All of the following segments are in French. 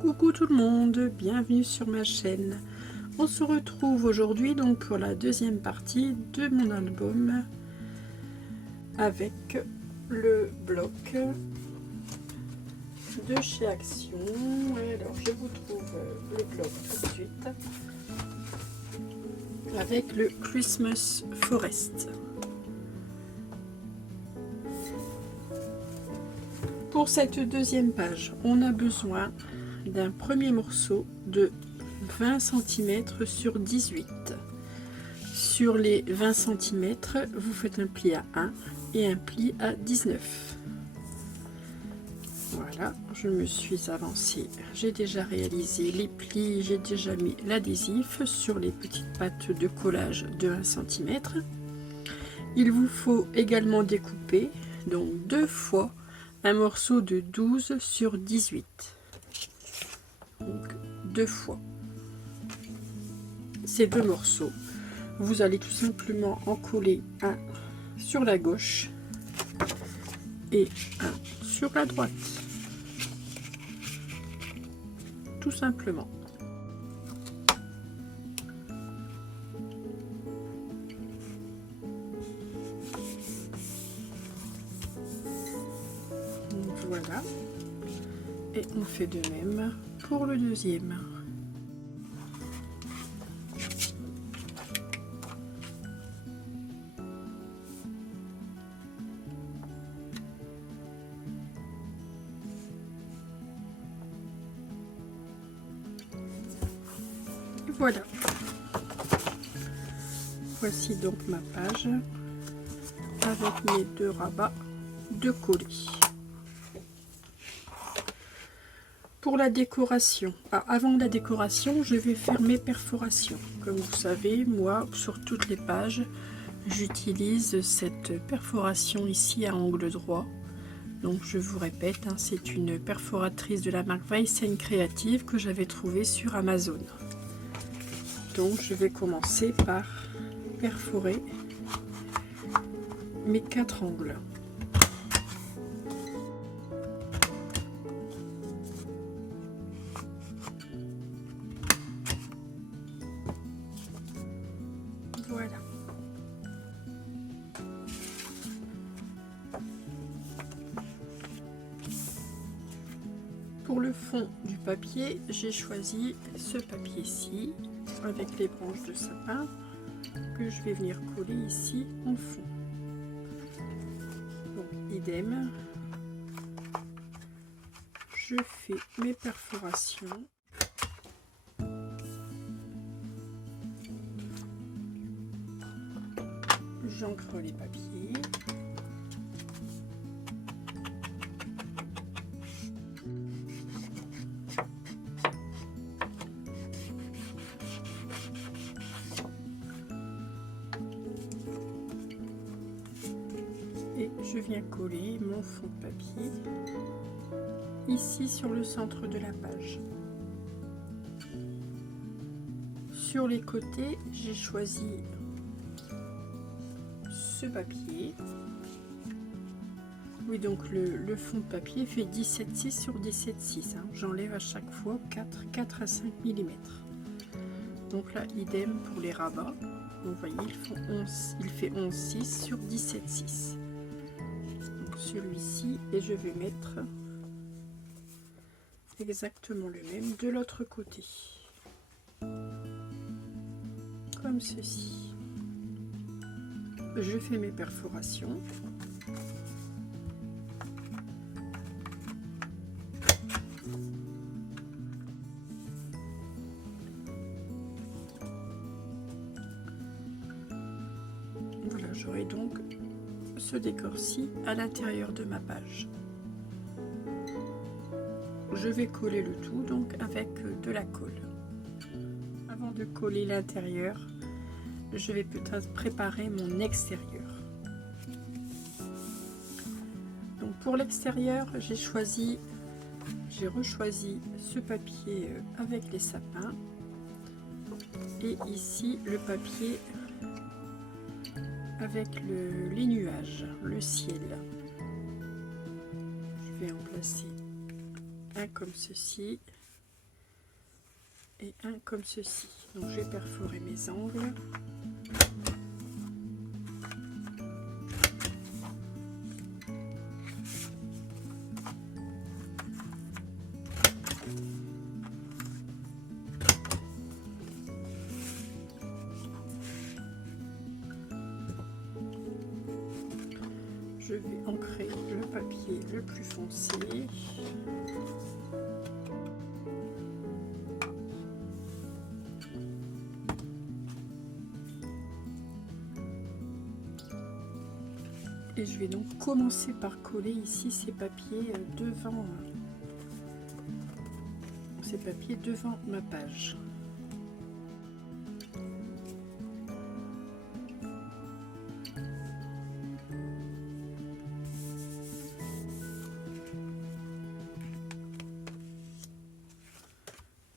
Coucou tout le monde, bienvenue sur ma chaîne. On se retrouve aujourd'hui donc pour la deuxième partie de mon album avec le bloc de chez Action. Alors je vous trouve le bloc tout de suite avec le Christmas Forest. Pour cette deuxième page, on a besoin d'un premier morceau de 20 cm sur 18. Sur les 20 cm, vous faites un pli à 1 et un pli à 19. Voilà, je me suis avancée. J'ai déjà réalisé les plis, j'ai déjà mis l'adhésif sur les petites pattes de collage de 1 cm. Il vous faut également découper donc deux fois un morceau de 12 sur 18. Donc deux fois ces deux morceaux, vous allez tout simplement en coller un sur la gauche et un sur la droite, tout simplement. Voilà, et on fait de même pour le deuxième. Voilà, voici donc ma page avec mes deux rabats de coller. Pour la décoration, avant la décoration, je vais faire mes perforations. Comme vous savez, moi, sur toutes les pages, j'utilise cette perforation ici à angle droit. Donc je vous répète, c'est une perforatrice de la marque Weissen Creative que j'avais trouvée sur Amazon. Donc je vais commencer par perforer mes 4 angles. Voilà. Pour le fond du papier, j'ai choisi ce papier-ci avec les branches de sapin que je vais venir coller ici en fond. Donc idem, je fais mes perforations. J'encre les papiers. Et je viens coller mon fond de papier ici sur le centre de la page. Sur les côtés, j'ai choisi ce papier. Oui, donc le fond de papier fait 17,6 sur 17,6. J'enlève à chaque fois 4 à 5 mm. Donc là, idem pour les rabats. Vous voyez, il fait 11,6 sur 17,6. Celui-ci, et je vais mettre exactement le même de l'autre côté, comme ceci. Je fais mes perforations. Voilà, j'aurai donc ce décor-ci à l'intérieur de ma page. Je vais coller le tout donc avec de la colle. Avant de coller l'intérieur, je vais peut-être préparer mon extérieur. Donc pour l'extérieur, j'ai rechoisi ce papier avec les sapins et ici le papier avec les nuages, le ciel. Je vais en placer un comme ceci. et un comme ceci. Donc je vais perforer mes angles. Je vais ancrer le papier le plus foncé. Et je vais donc commencer par coller ici ces papiers devant ma page.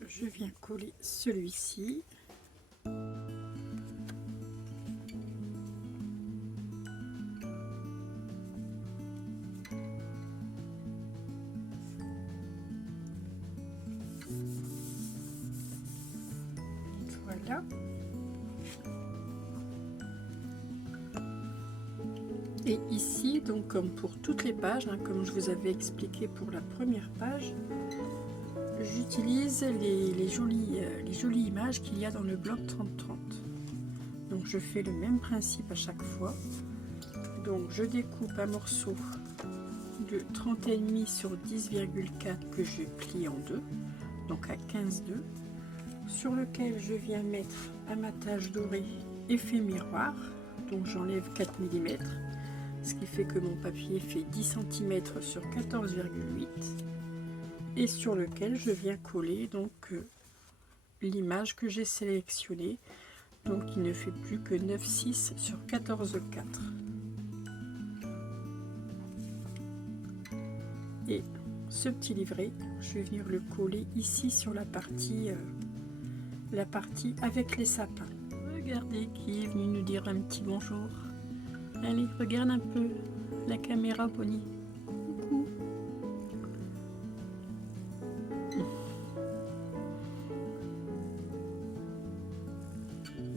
Je viens coller celui-ci. Voilà. Et ici, donc comme pour toutes les pages, hein, comme je vous avais expliqué pour la première page, j'utilise les jolies images qu'il y a dans le bloc 30-30. Donc je fais le même principe à chaque fois. Donc je découpe un morceau de 30,5 sur 10,4 que je plie en deux, donc à 15,2, sur lequel je viens mettre un matage doré effet miroir. Donc j'enlève 4 mm, ce qui fait que mon papier fait 10 cm sur 14,8, et sur lequel je viens coller donc l'image que j'ai sélectionnée. Donc il ne fait plus que 9,6 sur 14,4. Et ce petit livret, je vais venir le coller ici sur la partie avec les sapins. Regardez qui est venu nous dire un petit bonjour. Allez, regarde un peu la caméra, Bonnie. Coucou.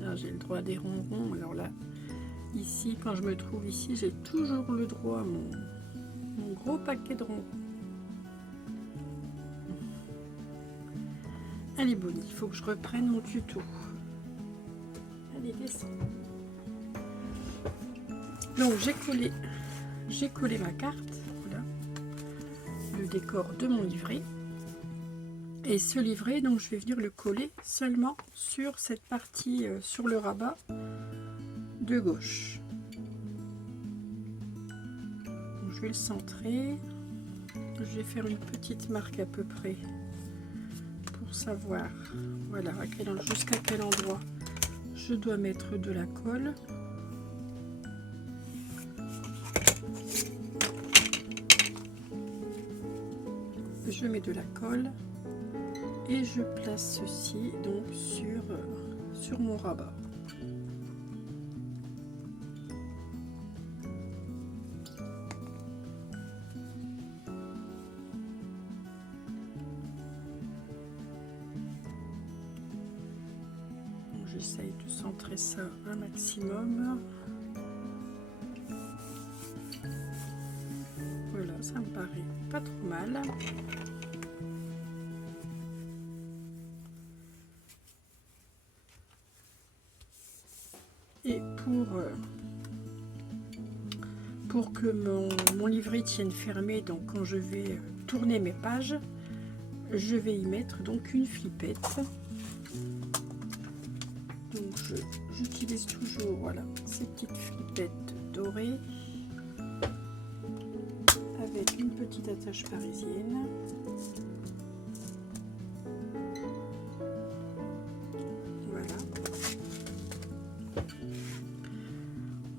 Là, j'ai le droit à des ronrons. Alors là, ici, quand je me trouve ici, j'ai toujours le droit à mon gros paquet de ronrons. Allez, Bonnie, il faut que je reprenne mon tuto. Allez, descends. Donc j'ai collé ma carte, voilà, le décor de mon livret. Et ce livret, donc je vais venir le coller seulement sur cette partie, sur le rabat de gauche. Donc, je vais le centrer. Je vais faire une petite marque à peu près pour savoir, voilà, jusqu'à quel endroit je dois mettre de la colle. Je mets de la colle et je place ceci donc sur mon rabat. J'essaye de centrer ça un maximum. Voilà, ça me paraît pas trop mal. Et pour que mon livret tienne fermé, donc quand je vais tourner mes pages, je vais y mettre donc une flippette. Donc j'utilise toujours, voilà, ces petites flippettes dorées avec une petite attache parisienne. Voilà.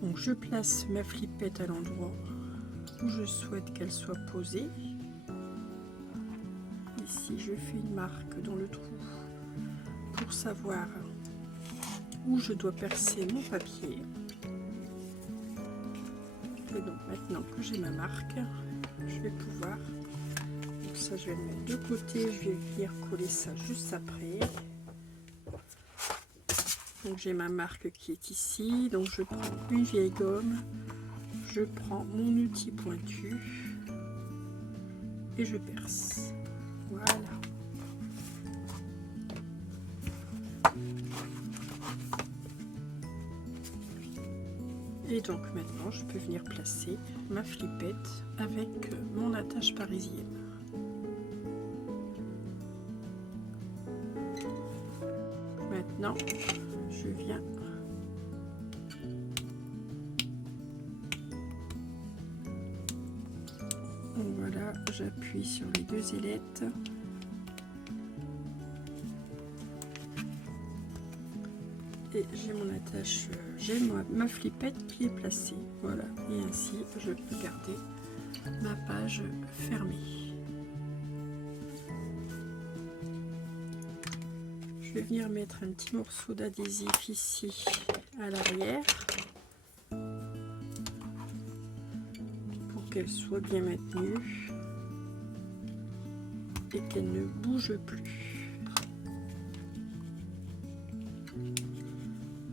Donc je place ma flippette à l'endroit où je souhaite qu'elle soit posée. Ici je fais une marque dans le trou pour savoir où je dois percer mon papier. Et donc maintenant que j'ai ma marque, je vais pouvoir, donc ça je vais le mettre de côté, je vais venir coller ça juste après. Donc j'ai ma marque qui est ici, donc je prends une vieille gomme, je prends mon outil pointu et je perce. Voilà. Et donc maintenant je peux venir placer ma flippette avec mon attache parisienne. Maintenant je viens voilà, j'appuie sur les deux ailettes et j'ai mon attache, j'ai ma flippette qui est placée, voilà, et ainsi je peux garder ma page fermée. Je vais venir mettre un petit morceau d'adhésif ici à l'arrière pour qu'elle soit bien maintenue et qu'elle ne bouge plus.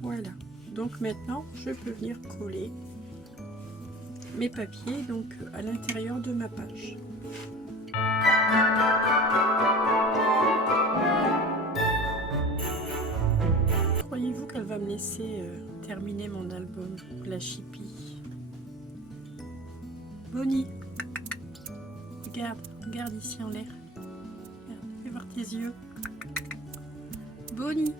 Voilà, donc maintenant je peux venir coller mes papiers donc à l'intérieur de ma page. Croyez-vous qu'elle va me laisser terminer mon album, la Chippie? Bonnie, regarde ici en l'air. Fais voir tes yeux. Bonnie.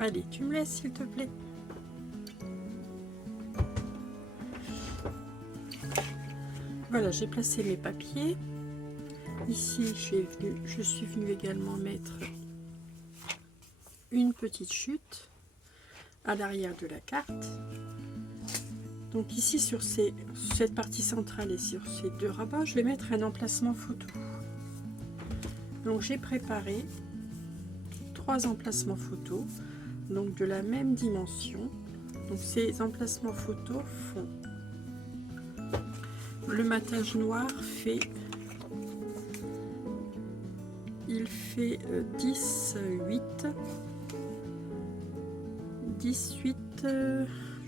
Allez, tu me laisses s'il te plaît. Voilà, j'ai placé mes papiers. Ici, je suis venue également mettre une petite chute à l'arrière de la carte. Donc ici, sur cette partie centrale et sur ces deux rabats, je vais mettre un emplacement photo. Donc j'ai préparé 3 emplacements photos, donc de la même dimension. Donc ces emplacements photos font, le matage noir fait, il fait 18,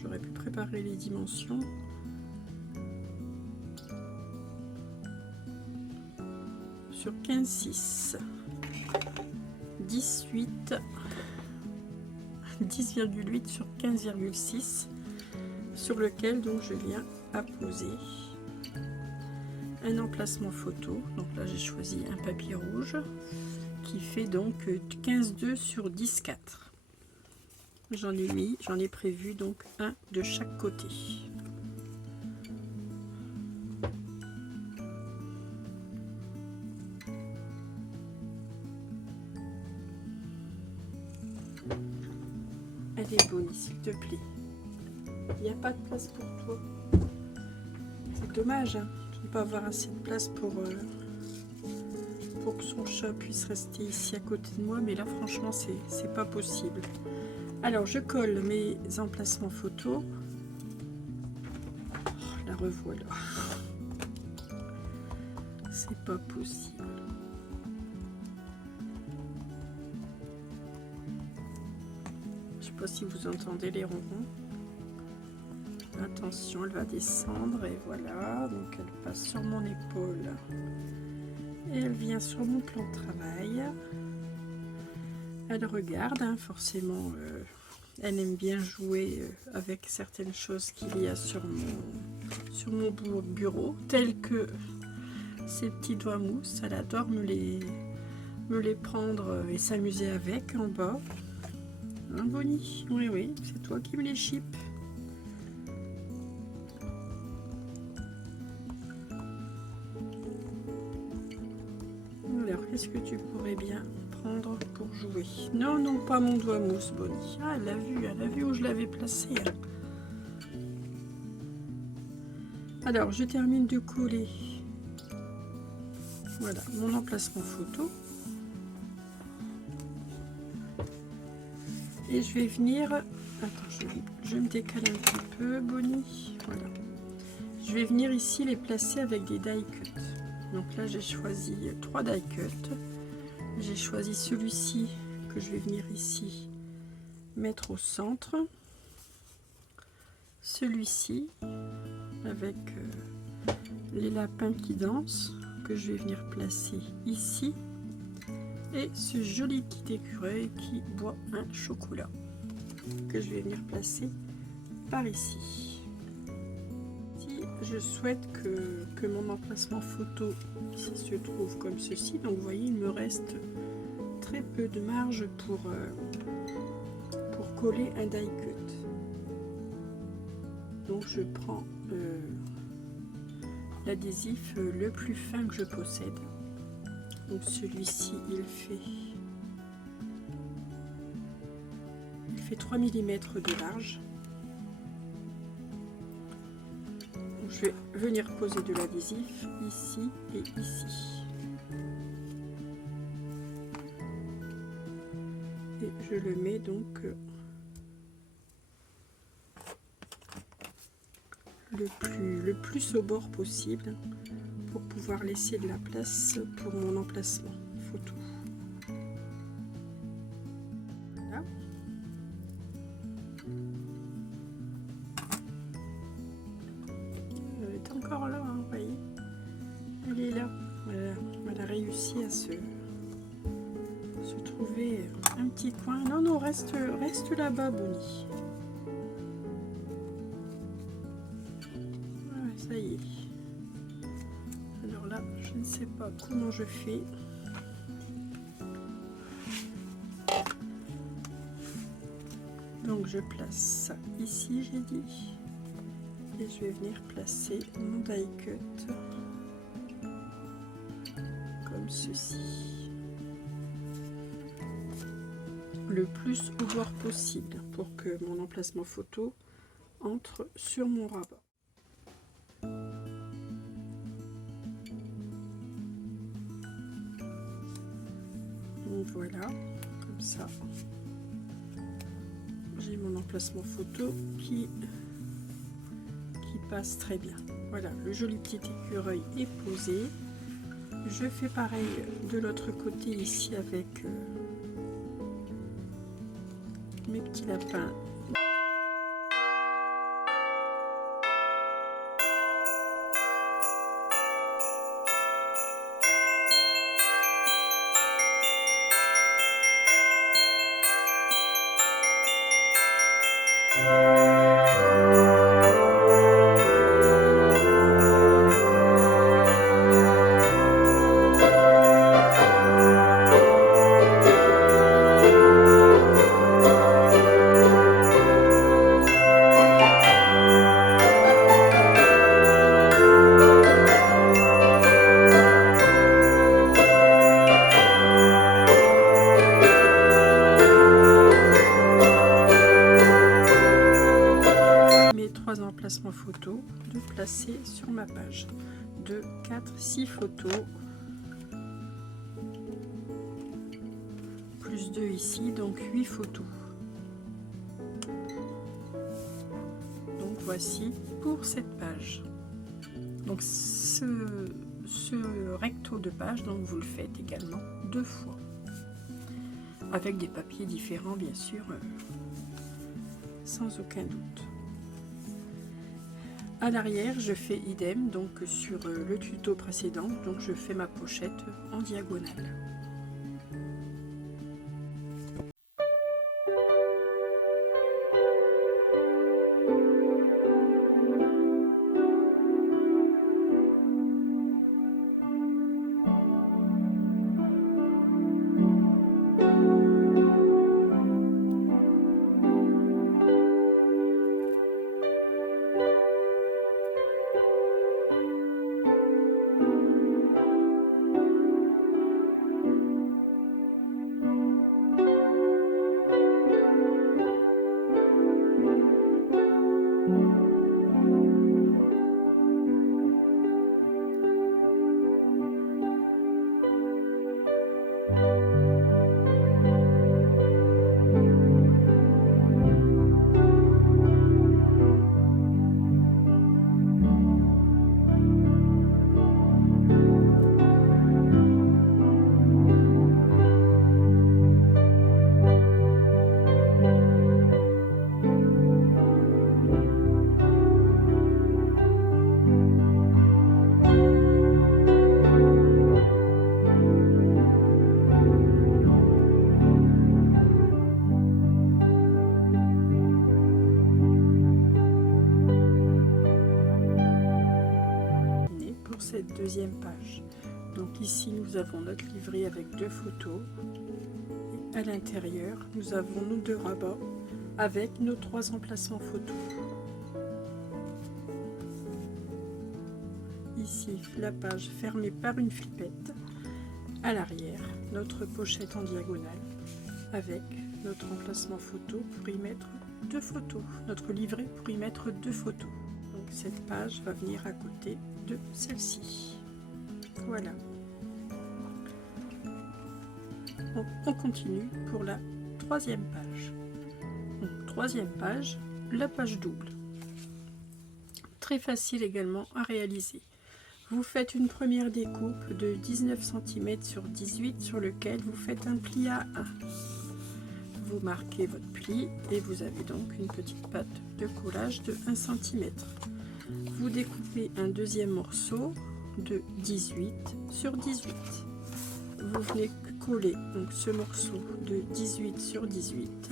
j'aurais pu préparer les dimensions. Sur 15,6, 10,8 sur 15,6, sur lequel donc je viens apposer un emplacement photo. Donc là j'ai choisi un papier rouge qui fait donc 15,2 sur 10,4. J'en ai prévu donc un de chaque côté. Allez Bonnie, s'il te plaît. Il n'y a pas de place pour toi. C'est dommage hein, de ne pas avoir assez de place pour que son chat puisse rester ici à côté de moi. Mais là franchement c'est pas possible. Alors je colle mes emplacements photos. Oh, la revoilà. C'est pas possible. Je sais pas si vous entendez les ronrons. Attention, elle va descendre et voilà. Donc elle passe sur mon épaule et elle vient sur mon plan de travail. Elle regarde, hein, forcément, elle aime bien jouer avec certaines choses qu'il y a sur mon bureau, telles que ces petits doigts mousse. Elle adore me les prendre et s'amuser avec en bas. Hein, Bonnie? Oui, oui, c'est toi qui me les chippes. Alors, qu'est-ce que tu pourrais bien prendre pour jouer? Non, non, pas mon doigt mousse, Bonnie. Ah, elle a vu où je l'avais placé. Alors, je termine de coller. Voilà, mon emplacement photo. Et je vais venir... Attends, je me décale un petit peu, Bonnie. Voilà. Je vais venir ici les placer avec des die cuts. Donc là, j'ai choisi 3 die cuts. J'ai choisi celui-ci que je vais venir ici mettre au centre. Celui-ci avec les lapins qui dansent que je vais venir placer ici, et ce joli petit écureuil qui boit un chocolat que je vais venir placer par ici. Si je souhaite que mon emplacement photo ici se trouve comme ceci, donc vous voyez il me reste très peu de marge pour coller un die cut. Donc je prends l'adhésif le plus fin que je possède. Donc celui-ci il fait 3 mm de large. Donc, je vais venir poser de l'adhésif ici et ici. Et je le mets donc le plus au bord possible pour pouvoir laisser de la place pour mon emplacement photo. Voilà. Elle est encore là, hein, vous voyez. Elle est là. Voilà. Elle a réussi à se trouver un petit coin. Non, non, reste là-bas, Bonnie. Voilà, ça y est. Alors là, je ne sais pas comment je fais. Donc je place ça ici, j'ai dit, et je vais venir placer mon die cut comme ceci, le plus au bord possible pour que mon emplacement photo entre sur mon rabat. Donc voilà, comme ça. J'ai mon emplacement photo qui passe très bien. Voilà, le joli petit écureuil est posé. Je fais pareil de l'autre côté ici avec mes petits lapins. Emplacement photo, de placer sur ma page de 4-6 photos, plus 2 ici, donc 8 photos. Donc voici pour cette page. Donc ce recto de page, donc vous le faites également 2 fois avec des papiers différents, bien sûr, sans aucun doute. À l'arrière, je fais idem, donc sur le tuto précédent, donc je fais ma pochette en diagonale. deuxième page. Donc ici nous avons notre livret avec 2 photos. Et à l'intérieur nous avons nos 2 rabats avec nos 3 emplacements photos. Ici la page fermée par une flippette. À l'arrière, notre pochette en diagonale avec notre emplacement photo pour y mettre 2 photos. Notre livret pour y mettre 2 photos. Donc cette page va venir à côté de celle-ci. Voilà. On continue pour la 3e page. Donc 3e page, la page double. Très facile également à réaliser. Vous faites une première découpe de 19 cm sur 18 sur lequel vous faites un pli à 1. Vous marquez votre pli et vous avez donc une petite patte de collage de 1 cm. Vous découpez un deuxième morceau de 18 sur 18. Vous venez coller donc ce morceau de 18 sur 18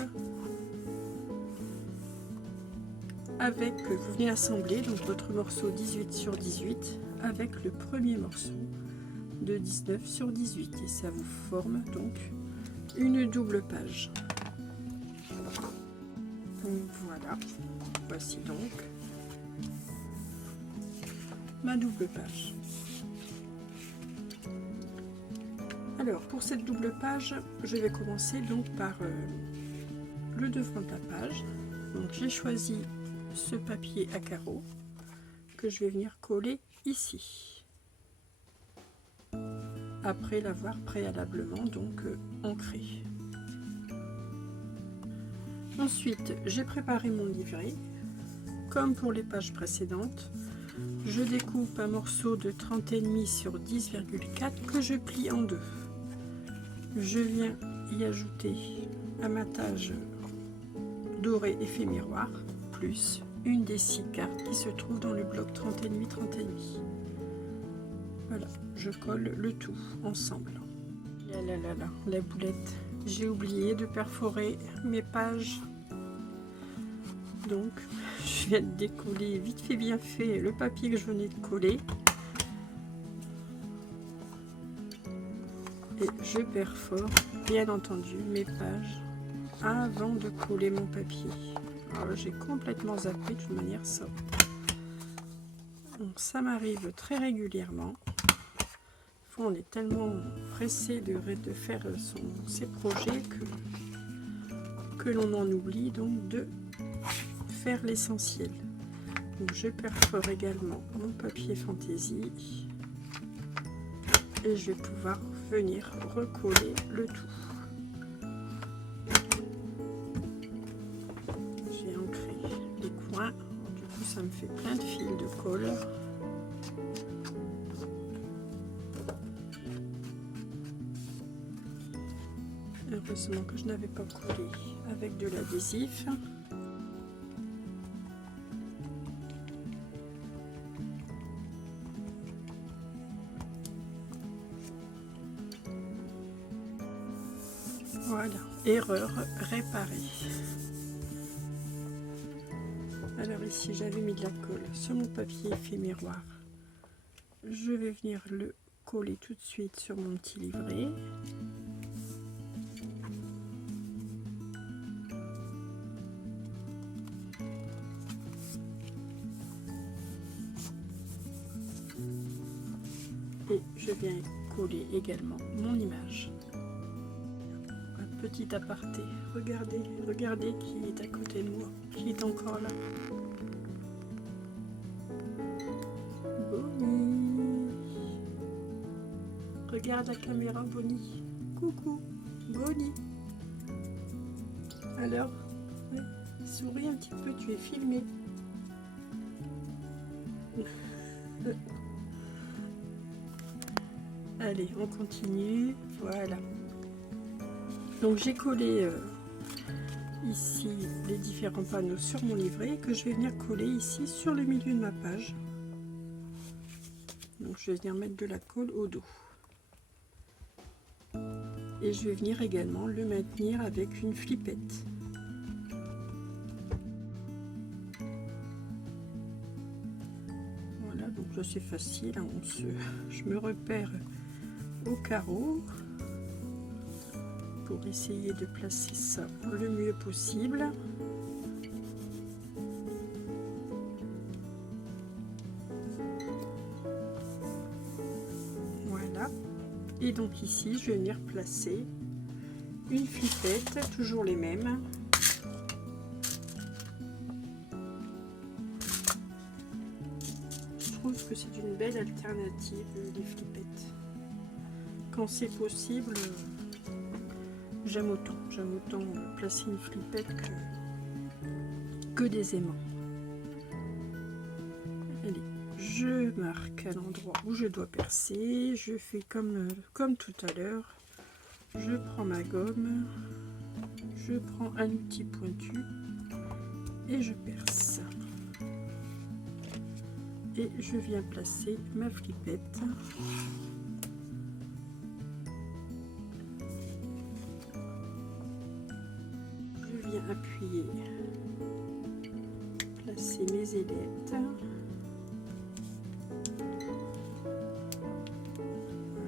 avec, vous venez assembler donc votre morceau 18 sur 18 avec le premier morceau de 19 sur 18 et ça vous forme donc une double page. Donc voilà, voici donc ma double page. Alors pour cette double page, je vais commencer donc par le devant de la page. Donc j'ai choisi ce papier à carreaux que je vais venir coller ici après l'avoir préalablement donc ancré. Ensuite j'ai préparé mon livret comme pour les pages précédentes. Je découpe un morceau de 30,5 sur 10,4 que je plie en deux. Je viens y ajouter un matage doré effet miroir plus une des 6 cartes qui se trouve dans le bloc 30,5. Voilà, je colle le tout ensemble. La boulette, j'ai oublié de perforer mes pages. Donc, je viens de décoller vite fait bien fait le papier que je venais de coller. Et je perfore, bien entendu, mes pages avant de coller mon papier. Alors j'ai complètement zappé de toute manière ça. Donc ça m'arrive très régulièrement. On est tellement pressé de faire ses projets que l'on en oublie donc de faire l'essentiel. Donc je perfore également mon papier fantaisie et je vais pouvoir venir recoller le tout. J'ai ancré les coins, du coup ça me fait plein de fils de colle. Heureusement que je n'avais pas collé avec de l'adhésif. Voilà, erreur réparée. Alors ici j'avais mis de la colle sur mon papier effet miroir. Je vais venir le coller tout de suite sur mon petit livret. Et je viens coller également mon image. Un petit aparté, regardez qui est à côté de moi, qui est encore là. Bonnie. Regarde la caméra, Bonnie. Coucou, Bonnie. Alors, ouais, souris un petit peu, tu es filmé. Allez, on continue. Voilà. Donc j'ai collé ici les différents panneaux sur mon livret que je vais venir coller ici sur le milieu de ma page. Donc je vais venir mettre de la colle au dos. Et je vais venir également le maintenir avec une flippette. Voilà, donc simple, c'est facile, hein, je me repère au carreau pour essayer de placer ça le mieux possible. Voilà. Et donc ici, je vais venir placer une flippette, toujours les mêmes. Je trouve que c'est une belle alternative, les flippettes. Quand c'est possible, j'aime autant placer une flippette que des aimants. Allez, je marque à l'endroit où je dois percer, je fais comme tout à l'heure. Je prends ma gomme, je prends un outil pointu et je perce. Et je viens placer ma flippette. Je viens appuyer, placer mes ailettes.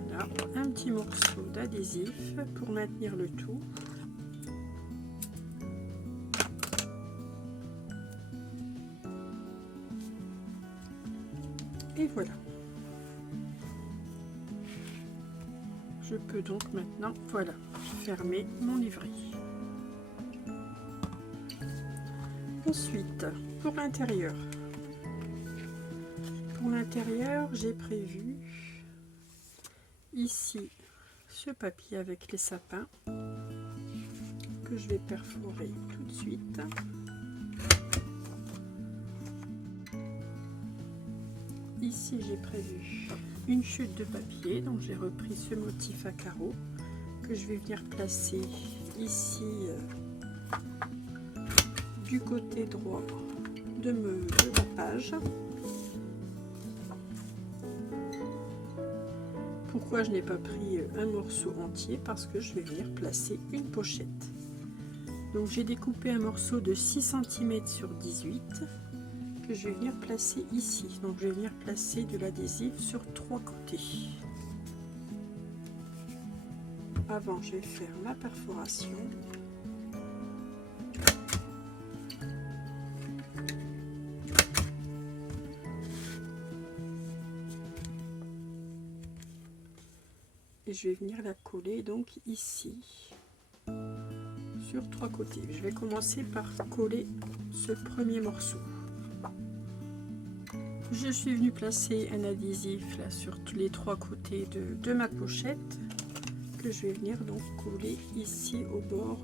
Voilà, un petit morceau d'adhésif pour maintenir le tout. Et voilà. Je peux donc maintenant, voilà, fermer mon livret. Ensuite, pour l'intérieur. Pour l'intérieur, j'ai prévu ici ce papier avec les sapins que je vais perforer tout de suite. Ici, j'ai prévu une chute de papier, donc j'ai repris ce motif à carreaux que je vais venir placer ici du côté droit de la page. Pourquoi je n'ai pas pris un morceau entier? Parce que je vais venir placer une pochette. Donc j'ai découpé un morceau de 6 cm sur 18 que je vais venir placer ici. Donc je vais venir placer de l'adhésif sur 3 côtés. Avant, je vais faire ma perforation. Et je vais venir la coller donc ici sur 3 côtés. Je vais commencer par coller ce premier morceau. Je suis venue placer un adhésif là sur tous les 3 côtés de ma pochette que je vais venir donc coller ici au bord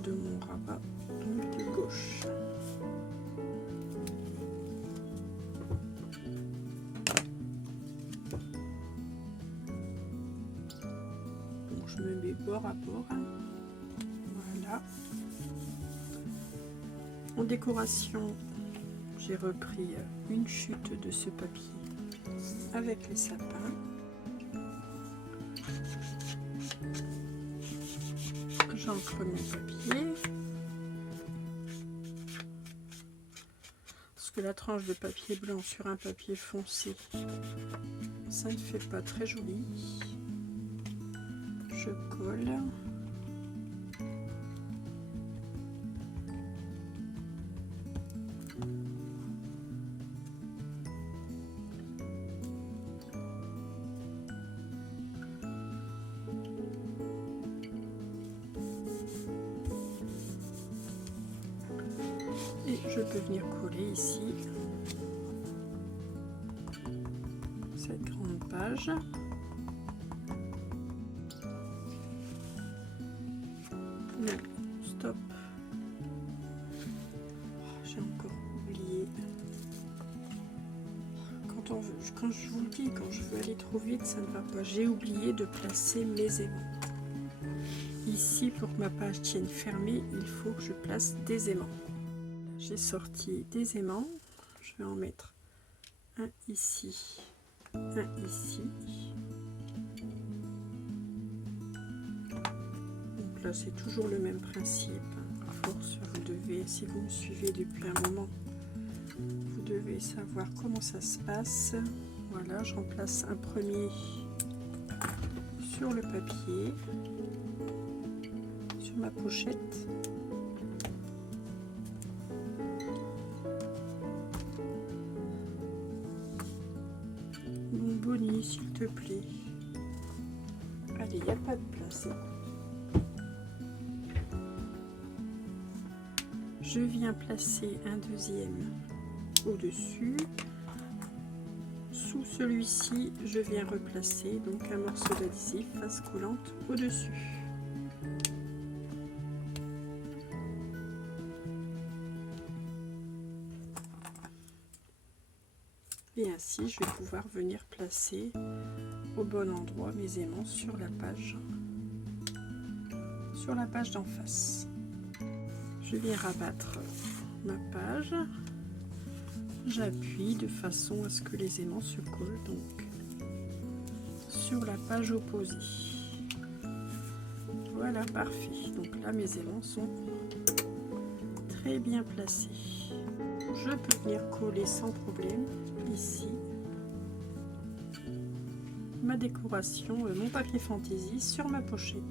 de mon rabat de gauche. Donc je me mets bord à bord. Voilà. En décoration, j'ai repris une chute de ce papier avec les sapins. J'encre mon papier. Parce que la tranche de papier blanc sur un papier foncé, ça ne fait pas très joli. Je colle. Et je peux venir coller ici cette grande page. Non, stop. J'ai encore oublié. Quand je vous le dis, quand je veux aller trop vite, ça ne va pas. J'ai oublié de placer mes aimants. Ici, pour que ma page tienne fermée, il faut que je place des aimants. J'ai sorti des aimants. Je vais en mettre un ici, un ici. Donc là, c'est toujours le même principe. À force, vous devez, si vous me suivez depuis un moment, vous devez savoir comment ça se passe. Voilà, j'en place un premier sur le papier, sur ma pochette. Bonbonnie, s'il te plaît. Allez, il n'y a pas de place. Je viens placer un deuxième au-dessus. Sous celui-ci, je viens replacer donc un morceau d'adhésif face collante au-dessus. Et ainsi, je vais pouvoir venir placer au bon endroit mes aimants sur la page d'en face. Je viens rabattre ma page. J'appuie de façon à ce que les aimants se collent donc sur la page opposée. Voilà, parfait. Donc là, mes aimants sont très bien placés. Je peux venir coller sans problème ici ma décoration, mon papier fantaisie sur ma pochette.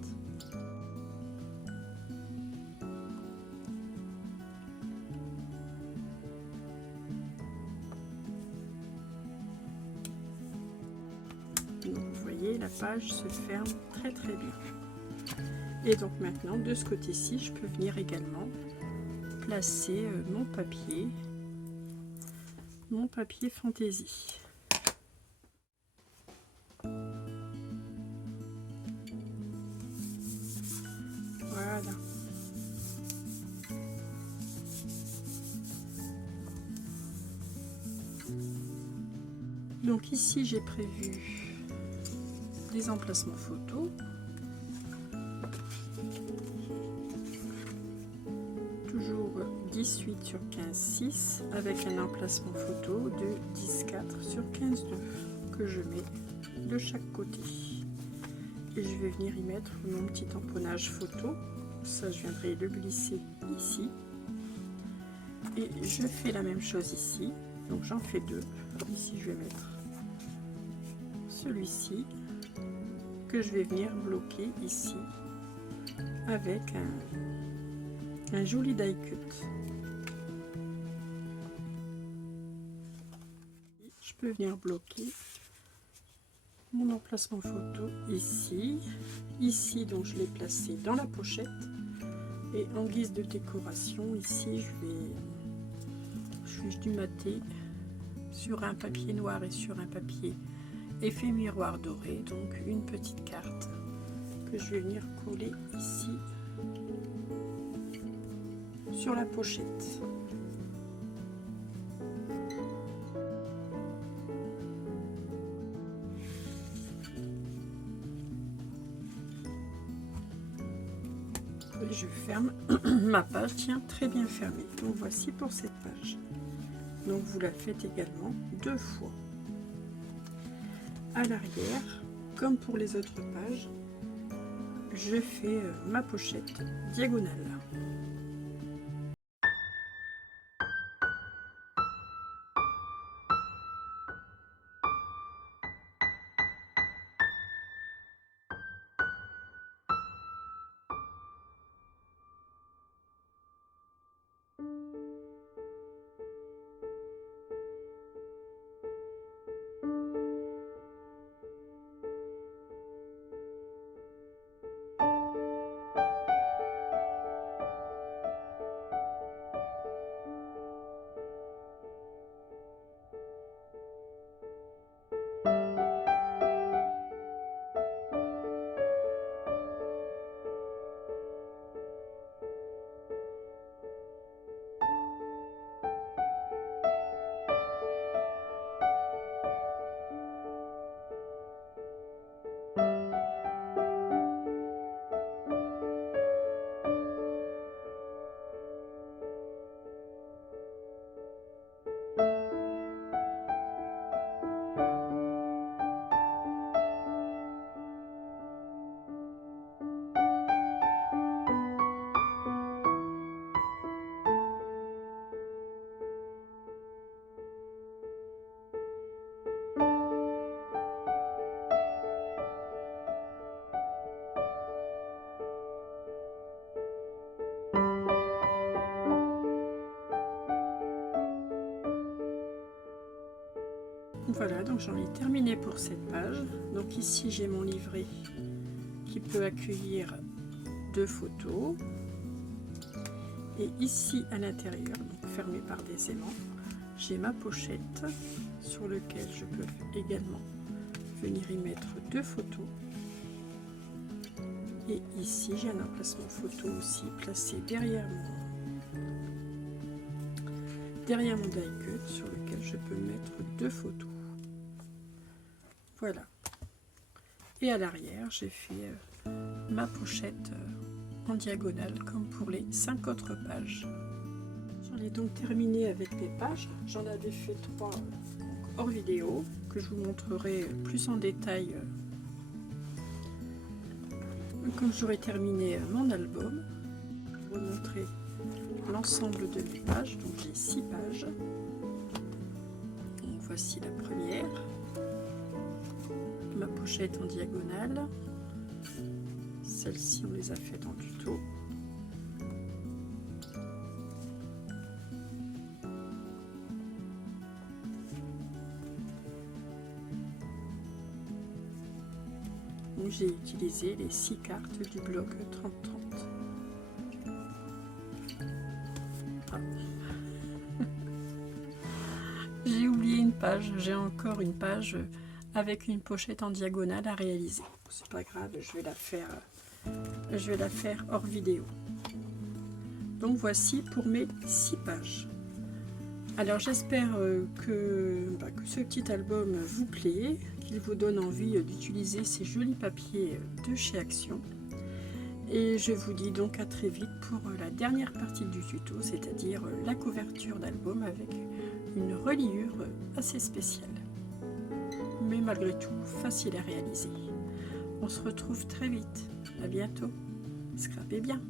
Donc, vous voyez, la page se ferme très bien. Et donc maintenant, de ce côté-ci, je peux venir également placer mon papier fantaisie. Voilà. Donc ici, j'ai prévu des emplacements photos. Toujours 18 sur 15,6 avec un emplacement photo de 10,4 sur 15,2 que je mets de chaque côté. Et je vais venir y mettre mon petit tamponnage photo. Ça, je viendrai le glisser ici. Et je fais la même chose ici. Donc j'en fais deux. Ici, je vais mettre celui-ci que je vais venir bloquer ici avec un joli die cut. Je peux venir bloquer mon emplacement photo ici. Ici, donc je l'ai placé dans la pochette. Et en guise de décoration, ici, je vais du mater sur un papier noir et sur un papier effet miroir doré, donc une petite carte que je vais venir coller ici sur la pochette. Et je ferme ma page, tient très bien fermée. Donc voici pour cette page. Donc vous la faites également deux fois. À l'arrière, comme pour les autres pages, je fais ma pochette diagonale. Voilà, donc j'en ai terminé pour cette page. Donc ici j'ai mon livret qui peut accueillir 2 photos. Et ici à l'intérieur, donc fermé par des aimants, j'ai ma pochette sur laquelle je peux également venir y mettre 2 photos. Et ici j'ai un emplacement photo aussi placé derrière mon die cut sur lequel je peux mettre 2 photos. Voilà. Et à l'arrière j'ai fait ma pochette en diagonale comme pour les 5 autres pages. J'en ai donc terminé avec les pages. J'en avais fait 3 hors vidéo que je vous montrerai plus en détail quand j'aurai terminé mon album. Je vais vous montrer l'ensemble de mes pages. Donc j'ai 6 pages. Donc voici la première. Ma pochette en diagonale. Celle-ci on les a fait dans le tuto. J'ai utilisé les 6 cartes du bloc 30-30. Ah. J'ai oublié une page, j'ai encore une page avec une pochette en diagonale à réaliser. C'est pas grave, je vais la faire hors vidéo. Donc voici pour mes 6 pages. Alors j'espère que ce petit album vous plaît, qu'il vous donne envie d'utiliser ces jolis papiers de chez Action. Et je vous dis donc à très vite pour la dernière partie du tuto, c'est-à-dire la couverture d'album avec une reliure assez spéciale. Mais malgré tout, facile à réaliser. On se retrouve très vite. À bientôt. Scrapez bien.